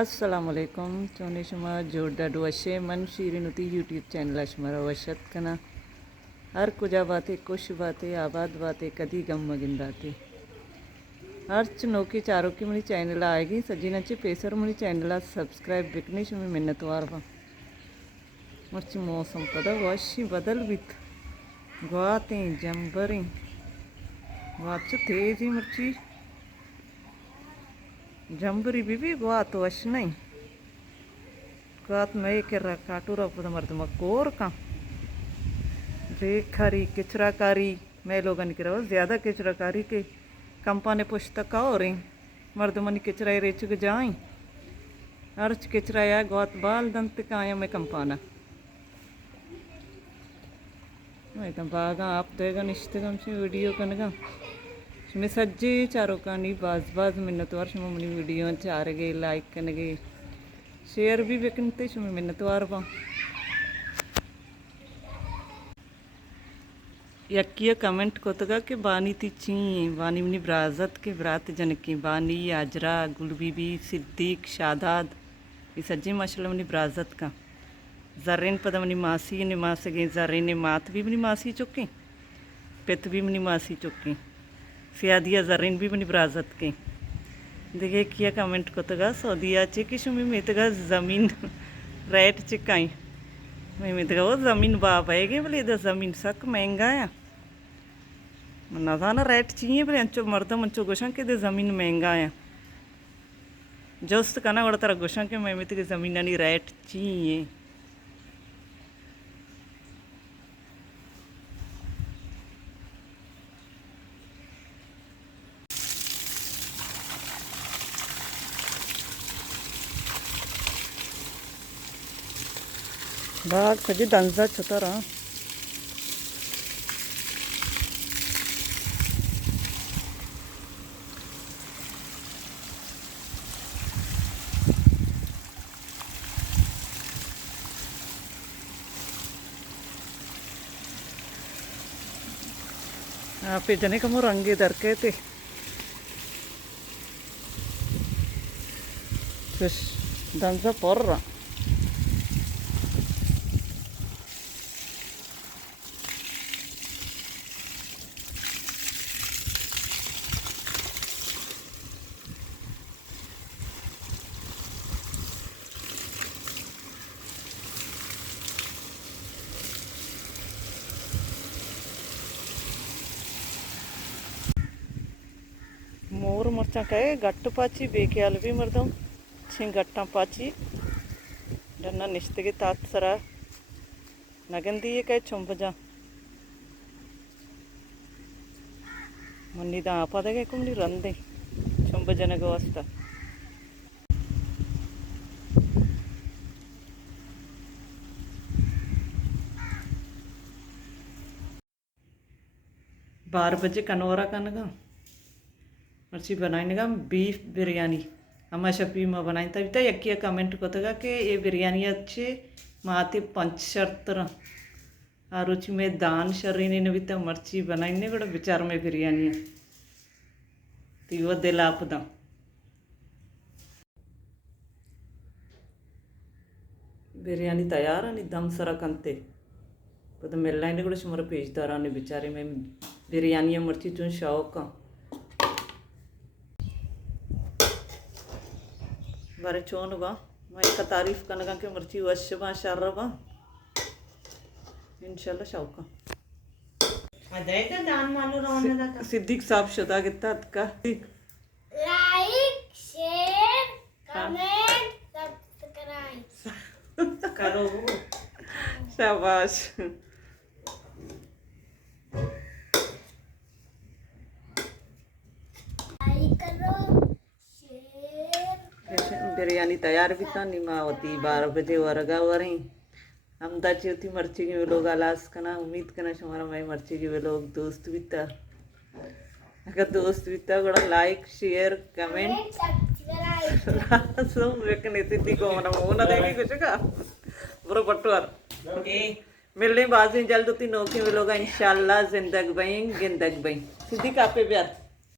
अस्सलामुअलैकुम चोने शुमा जोरदा दुआशे मन शीरिनुती YouTube channel अशमरा वशत कना हर कुजा बातें कुछ बातें आबाद बातें कदी गम मगिंदाते हर चनोकी चारों की मनी चैनल आएगी सजीना चे पेसर मनी चैनल सब्सक्राइब बिकनिश में मिन्नतवार बा मर्ची मौसम पदा वाशी बदल बित ग्वातें जंबरें वाच तेजी मर्ची जंबरी बीबी गुआत वश नहीं गुआत मैं के काटूरा पद मर्द मकोर का रेखारी किचराकारी मैं लोगन की रहो ज़्यादा किचराकारी के कंपाने पुस्तक और मर्द मनी किचरा रेच जाए अर्च किचराया गुआत बाल दंत काया में कंपाना मैं तो बागा आप देगा निश्चितगम से वीडियो कनगा मैं सज्जे चारों कानी बाज बाज मिन्नतवार शुम मनी वीडियो चार गे लाइक कनगे शेयर भी बेकनते शुम मिन्नतवार बा यक्किया कमेंट कोतगा के बानी तिची बानी मनी ब्राजत के ब्रात जनकी बानी आजरा गुलबीबी सिद्दीक शादाद ये सज्जे माशाल्लाह मनी ब्राजत का जर्रेन पद मनी मासी ने मासगे जर्रेन ने मात भी मनी मासी चुके पित भी मनी मासी चुके सियादिया जर्रीन भी मनी ब्राजत के देखिए किया कमेंट को तगा सऊदिया चे कि शुमी में तगा ज़मीन रेट चिकाई मैं तगा वो ज़मीन बाप आएगी बोले इधर ज़मीन सक महंगा है ना था ना रेट चाहिए बोले अंचो मर्द मंचो गोशा के इधर ज़मीन महंगा है जोस्त कहना बड़ा तरह गोशा के मैं तक ज़मीन नहीं रेट चाहिए भाग सजी दंजा छोटा रहा आप जने का मो रंगे दरके थे दंजा पर रहा मोर मरचा कहे गट्ट पाची बेख्याल भी मर्दम छे गट्टा पाची डन्ना निश्तगे तात सरा नगंदी ये कहे चुंबजा मन्नी दा आपा दे कुमनी रंदे चुंबजन गोस्ता बार बजे कनौरा कनगा मर्ची बनाएगा बीफ बिरयानी अम्मा शपी में बनाई तभी तो यक्किया कमेंट को तगा कि ये बिरयानी अच्छे माते पंच शर्त रुचि में दान शरीर ने भी तो मर्ची बनाई ने बड़ा विचार में बिरयानी तो वो दिल आप दा बिरयानी तैयार है दम सरा कंते तो मिलना इन्हें కూడా शुमर पेजदारा ने बेचारे में बिरयानी मर्ची चुन शौक का बारे चोन बा मैं एक तारीफ करने के मर्ची वश बा शर बा इंशाल्लाह शौका अदेगा दान मानो रोने दा सिद्दीक साहब शुदा किता का लाइक शेयर कमेंट सब्सक्राइब करो शाबाश लाइक करो बिरयानी तैयार भी था निमा होती 12 बजे वर्गा वरी हमदा होती मर्ची के वे लोग आलास कना उम्मीद करना हमारा मैं मर्ची के वे लोग दोस्त भी था अगर दोस्त बीता కూడా లైక్ షేర్ कमेंट सो वेकने तिथि को मना होना देगी कुछ का बुरा पटवार मिलने बाजी जल्द तीनों की मिलोगा इंशाल्लाह जिंदगी भाई सिद्दीक आप पे प्यार